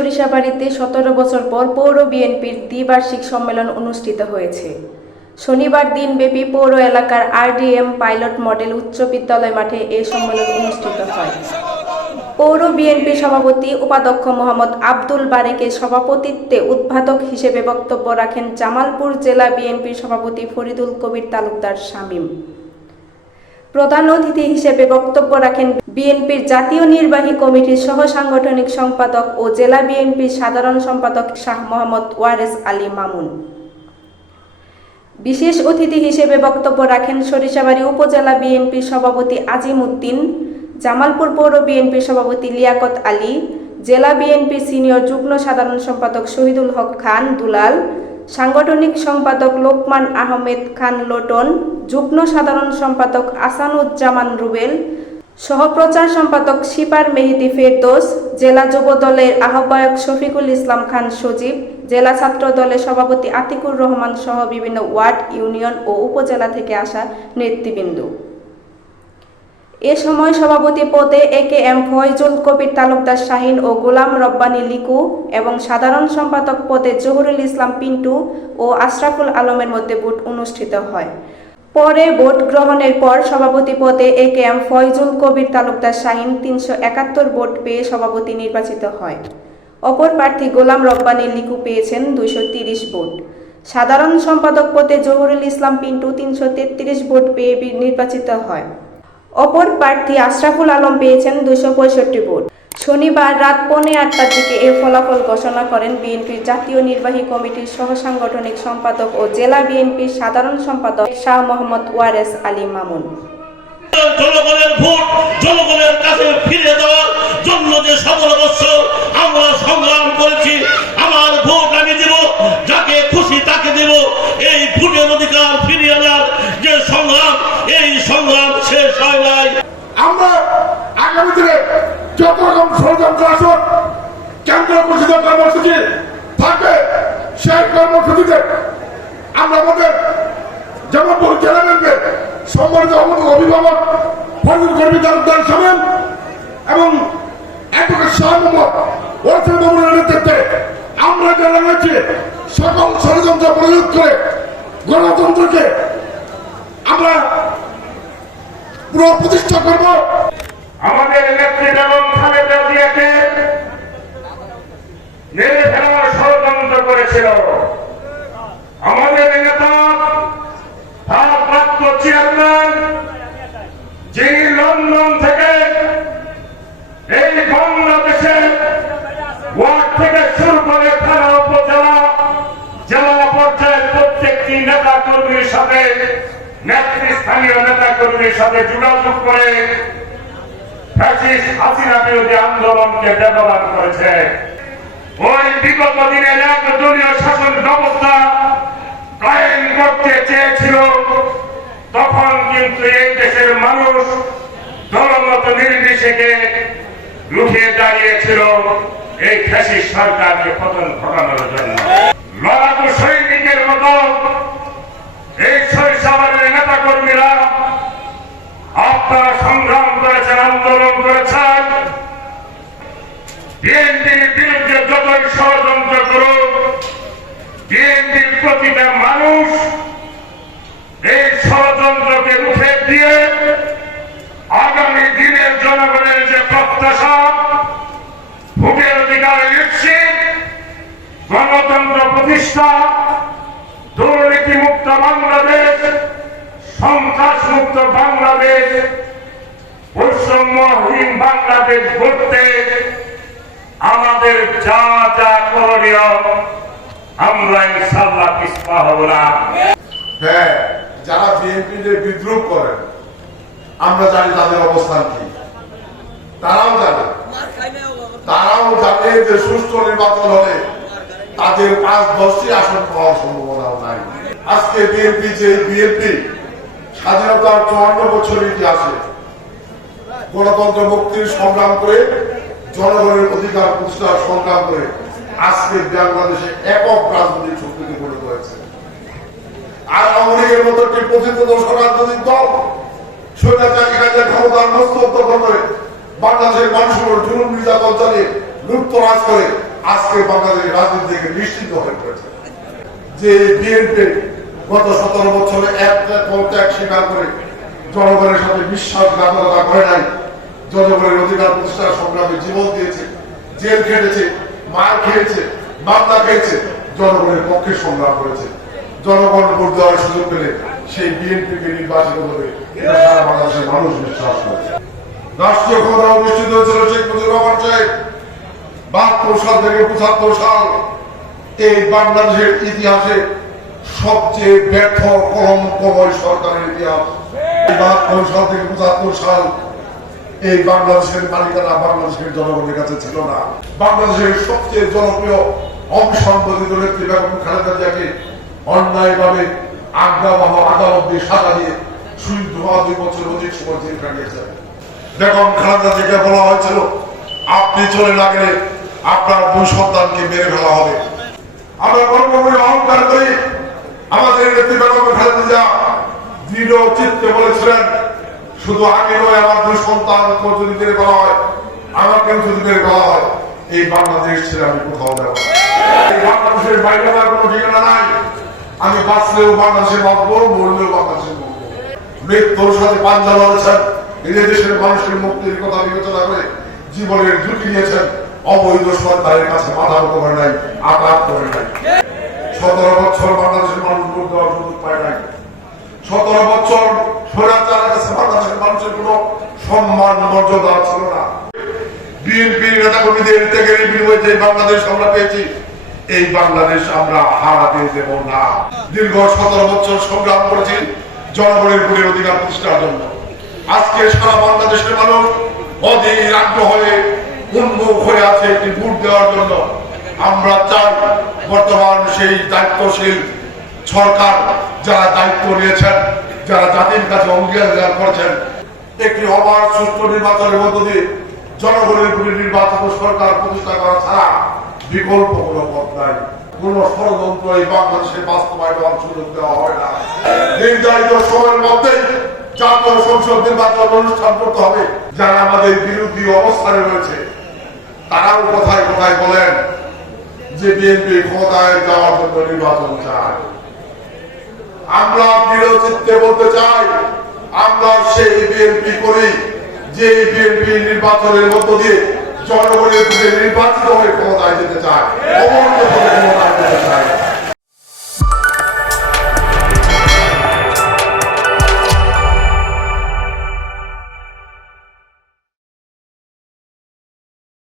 সরিষাবাড়ীতে 17 বছর পর পৌর বিএনপির দ্বিবার্ষিক সম্মেলন অনুষ্ঠিত হয়েছে। শনিবার দিনব্যাপী পৌর এলাকার আরডিএম পাইলট মডেল উচ্চ বিদ্যালয় মাঠে এ সম্মেলন অনুষ্ঠিত হয়। পৌর বিএনপি সভাপতি উপাধ্যক্ষ মোহাম্মদ আব্দুল বারেকের সভাপতিত্বে উদ্বোধক হিসেবে বক্তব্য রাখেন জামালপুর জেলা বিএনপির সভাপতি ফরিদুল কবির তালুকদার শামীম। প্রধান অতিথি হিসেবে বক্তব্য রাখেন বিএনপির জাতীয় নির্বাহী কমিটির সহ সাংগঠনিক সম্পাদক ও জেলা বিএনপির সাধারণ সম্পাদক শাহ মোহাম্মদ ওয়ারেস আলী মামুন। বিশেষ অতিথি হিসেবে বক্তব্য রাখেন সরিষাবাড়ী উপজেলা বিএনপির সভাপতি আজিম উদ্দিন, জামালপুর পৌর বিএনপির সভাপতি লিয়াকত আলী, জেলা বিএনপির সিনিয়র যুগ্ম সাধারণ সম্পাদক শহীদুল হক খান দুলাল, সাংগঠনিক সম্পাদক লোকমান আহমেদ খান লোটন, যুগ্ম সাধারণ সম্পাদক আসানুজ্জামান রুবেল, সহপ্রচার সম্পাদক শিপার মেহেদি ফেরদৌস, জেলা যুব দলের আহ্বায়ক শফিকুল ইসলাম খান সজীব, জেলা ছাত্র দলের সভাপতি আতিকুর রহমান সহ বিভিন্ন ওয়ার্ড, ইউনিয়ন ও উপজেলা থেকে আসা নেতৃবৃন্দ। এ সময় সভাপতি পদে একেএম ফয়জুল কবির তালুকদার শাহিন ও গোলাম রব্বানী লিকু এবং সাধারণ সম্পাদক পদে জহুরুল ইসলাম পিন্টু ও আশরাফুল আলমের মধ্যে ভোট অনুষ্ঠিত হয়। পরে ভোট গ্রহণের পর সভাপতি পদে একেএম ফয়জুল কবির তালুকদার শাহিন 371 ভোট পেয়ে সভাপতি নির্বাচিত হয়। অপর প্রার্থী গোলাম রব্বানী লিকু পেয়েছেন 230 ভোট। সাধারণ সম্পাদক পদে জহুরুল ইসলাম পিন্টু 333 ভোট পেয়ে নির্বাচিত হয়। অপর প্রার্থী আশরাফুল আলম পেয়েছেন 265 ভোট। শনিবার রাত 8:45টার দিকে এর ফলাফল ঘোষণা করেন বিএনপির জাতীয় নির্বাহী কমিটির সহ সাংগঠনিক সম্পাদক ও জেলা বিএনপির সাধারণ সম্পাদক শাহ মোহাম্মদ ওয়ারেস আলী মামুন। জনগণের ভোট জনগণের কাছে ফিরে দেওয়ার জন্য যে 17 বছর আমরা সংগ্রাম করেছি, আমার ভোট আমি দেব, যাকে খুশি তাকে দেব, এই ভোটের অধিকার ফিরিয়ে আনার যে সংগ্রাম, এই সংগ্রাম শেষ হয় নাই। আমরা আগামী দিনে যত রকম ষড়যন্ত্র আসুন, কেন্দ্র ঘোষিত কর্মসূচি থাকবে, সেই কর্মসূচিতে আমরা আমাদের জামালপুর জেলা ব্যাংকের সম্মানিত অভিভাবক ফরিদুল কবির তালুকদার শামীম এবং অ্যাডভোকেট শাহ মোহাম্মদ ওয়ারেস মামুনের নেতৃত্বে আমরা যারা রয়েছে সকল ষড়যন্ত্র প্রয়োগ করে গণতন্ত্রকে আমরা পুরো প্রতিষ্ঠা করব। আমাদের নেত্রী বেগম খালেদা জিয়াকে মেরে ফেলার ষড়যন্ত্র করেছিল আমাদের নেতা ভারপ্রাপ্ত চেয়ারম্যান, যিনি লন্ডন থেকে এই বাংলাদেশের ওয়ার্ড থেকে শুরু করে থানা, উপজেলা, জেলা পর্যায়ের প্রত্যেকটি নেতা কর্মীর সাথে, নেতৃস্থানীয় নেতা কর্মীর সাথে যোগাযোগ করে ফ্যাসিস্ট হাসিনা বিরোধী আন্দোলনকে ব্যবহার করেছে। ওই বিগত দিনের একদলীয় শাসন ব্যবস্থা কায়েম করতে চেয়েছিল, তখন কিন্তু এই দেশের মানুষ দলমত নির্বিশেষে লুকিয়ে দাঁড়িয়েছিল এই ফ্যাসিস্ট সরকারকে পতন ঘটানোর জন্য। লড়াকু সৈনিকের মতো এই সরিষাবাড়ির নেতা কর্মীরা আপনারা সংগ্রাম করেছেন, আন্দোলন করেছেন। বিএনপির বিরুদ্ধে যতই ষড়যন্ত্র করুক, বিএনপির প্রতিটা মানুষ এই ষড়যন্ত্রকে রুখে দিয়ে আগামী দিনের জনগণের যে প্রত্যাশা, ভোটের অধিকার নিশ্চিত, গণতন্ত্র প্রতিষ্ঠা, দুর্নীতিমুক্ত বাংলাদেশ, সন্ত্রাস মুক্ত বাংলাদেশ, বৈষম্যহীন বাংলাদেশ গড়তে আমাদের যা যা করণীয় আমরা ইনশাআল্লাহ পিছপা হব না। হ্যাঁ, যারা বিএনপি বিদ্রোহ করেন আমরা জানি তাদের অবস্থান কি, তারাও জানে যে সুষ্ঠু নির্বাচন হলে তাদের 5-10টি আসন পাওয়ার সম্ভাবনাও নাই। আজকে বিএনপি স্বাধীনতার 54 বছর ইতিহাসে গণতন্ত্র মুক্তির সংগ্রাম করে, জনগণের অধিকার প্রতিষ্ঠার সংগ্রাম করে আজকে বাংলাদেশে একক রাজনৈতিক শক্তিতে পরিণত হয়েছে। আর আওয়ামী লীগের মতো একটি প্রতিদ্বন্দ্বী রাজনৈতিক দল স্বৈরাচারী কাজে ক্ষমতার মস্তত্ব করে বাংলাদেশের মানুষের জুলুম নির্যাতন চালিয়ে লুপ্তরাজ করে আজকে বাংলাদেশের রাজনীতি থেকে নিশ্চিত হয়ে পড়েছে। যে বিএনপি গত 17 বছরে এক ত্যাগ স্বীকার করে জনগণের সাথে বিশ্বাসঘাতকতা করে নাই, জনগণের অধিকার প্রতিষ্ঠার সংগ্রামে জীবন দিয়েছে, জেল খেটেছে, মার খেয়েছে, মামলা খেয়েছে, জনগণের পক্ষে সংগ্রাম করেছে। জনগণ ভোট দেওয়ার সুযোগ পেলে সেই বিএনপিকে নির্বাচিত হবে এটা সারা বাংলাদেশের মানুষ বিশ্বাস করে। রাষ্ট্রীয় ক্ষমতা অনুষ্ঠিত হয়েছিল শেখ মুজিবুর রহমান সাহেব 72 সাল থেকে 75 সাল। এই বাংলাদেশের ইতিহাসে সবচেয়ে ব্যর্থ কলঙ্কময় সরকারের ইতিহাস। 72 সাল থেকে 75 সাল এই বাংলাদেশের মালিকানা বাংলাদেশের জনগণের কাছে ছিল না। বাংলাদেশের সবচেয়ে জনপ্রিয় অবিসংবাদিত নেত্রী বেগম খালেদা জিয়াকে অন্যায়ভাবে আজ্ঞাবহ আদালত দিয়ে সাজা দিয়ে সুদীর্ঘ 2 বছর অধিক সময় জেল কাটিয়েছেন। বেগম খালেদা জিয়াকে বলা হয়েছিল আপনি চলে না গেলে আপনার 2 সন্তানকে মেরে ফেলা হবে। আমরা গর্ব করে অহংকার করি আমাদের নেত্রী বেগম খালেদা জিয়া দৃঢ় চিত্তে বলেছিলেন শুধু আমি নয়, আমার 2 সন্তান যদি মেরে ফেলা হয়, আমাকেও যদি মেরে ফেলা হয়, এই বাংলাদেশ ছেড়ে আমি কোথাও যাব না। এই বাংলাদেশের বাইরে আমার কোনো ঠিকানা নাই। আমি বাঁচলেও বাংলাদেশে বাঁচবো, মরলেও বাংলাদেশে মরবো। মৃত্যুর সাথে পাঞ্জা লড়েছেন, এই দেশের মানুষের মুক্তির কথা বিবেচনা করে জীবনের ঝুঁকি নিয়েছেন। অবৈধ সরকারের কাছে মাথা নত করে নাই, আঘাত করে নাই। 17 বছর বাংলাদেশের মানুষ ভোট দেওয়ার সুযোগ পায় নাই। 17 বছর স্বৈরাচারের কাছে বাংলাদেশের মানুষের কোনো সম্মান মর্যাদা ছিল না। বিএনপি নেতা কর্মীদের থেকে বিনিময়ে যে বাংলাদেশ আমরা পেয়েছি, এই বাংলাদেশ আমরা হারাতে দেব না। দীর্ঘ 17 বছর সংগ্রাম করেছি জনগণের ভোটের অধিকার প্রতিষ্ঠার জন্য। আজকে সারা বাংলাদেশের মানুষ অধীর আগ্রহ হয়ে উন্মুখ হয়ে আছে একটি ভোট দেওয়ার জন্য। আমরা চাই বর্তমান সেই দায়িত্বশীল সরকার যারা দায়িত্ব নিয়েছেন, যারা জাতির কাছে অঙ্গীকার করেছেন, একটি অবাধ সুষ্ঠু নির্বাচনের মধ্য দিয়ে জনগণের ভোটে নির্বাচিত সরকার প্রতিষ্ঠা করা ছাড়া বিকল্প কোনো পথ নাই। কোন ষড়যন্ত্র এই বাংলাদেশে বাস্তবায়ন হওয়ার সুযোগ দেওয়া হয় না। নির্ধারিত সময়ের মধ্যেই জাতীয় সংসদ নির্বাচন অনুষ্ঠান করতে হবে। যারা আমাদের বিরোধী অবস্থানে রয়েছে তারাও কোথায় কোথায় বলেন যে বিএনপি ক্ষমতায় যাওয়ার জন্য নির্বাচন চায়। আমরা দৃঢ় চিত্তে বলতে চাই আমরা সেই বিএনপি করি যে বিএনপি নির্বাচনের মধ্য দিয়ে জনগণের নির্বাচিত হয়ে ক্ষমতায় যেতে চায়, ক্ষমতায় যেতে চায়।